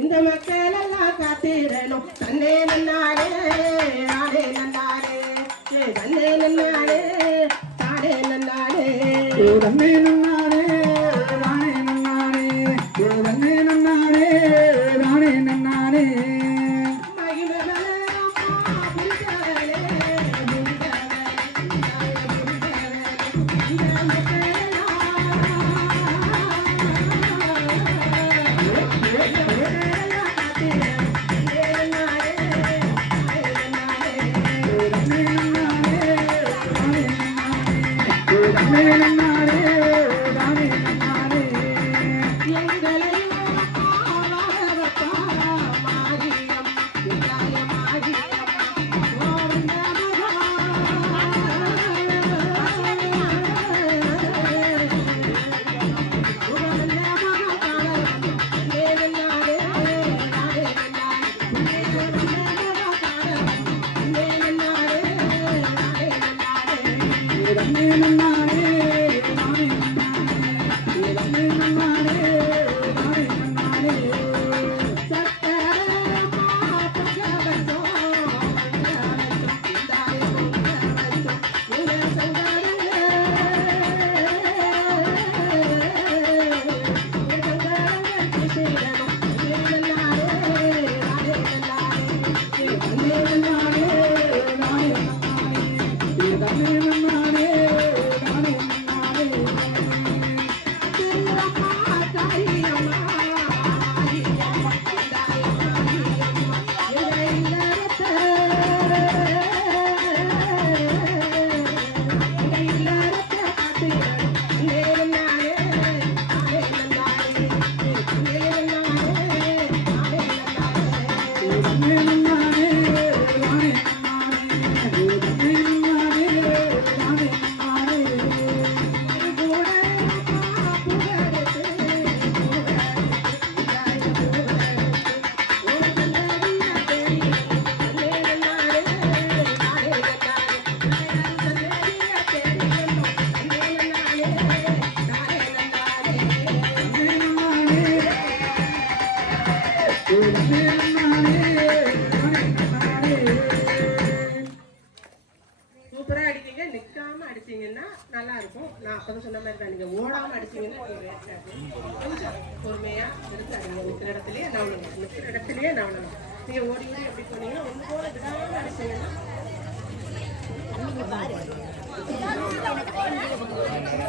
இந்த மக்கள் எல்லாம் காத்திரணும் தன்னே நன்னாரே நாடே நன்னாரே தன்னே நன்னாரே தாடே நன்னாரே தன்னே நன்னாரே ராணே நன்னாரே தன்னே நன்னாரே ராணே நன்னாரே சூப்பரா அடிச்சீங்க, நிக்காம அடிச்சீங்கன்னா நல்லா இருக்கும். நான் அப்பதான் சொன்ன மாதிரி தான், நீங்க ஓடாம அடிச்சீங்கன்னா கொஞ்சம் பொறுமையா இருக்காதீங்க. நிக்கிற இடத்துலயே நவனுங்க. நீங்க ஓடினா எப்படி போனீங்கன்னா ஒன்று போல விடாம அடிச்சீங்கன்னா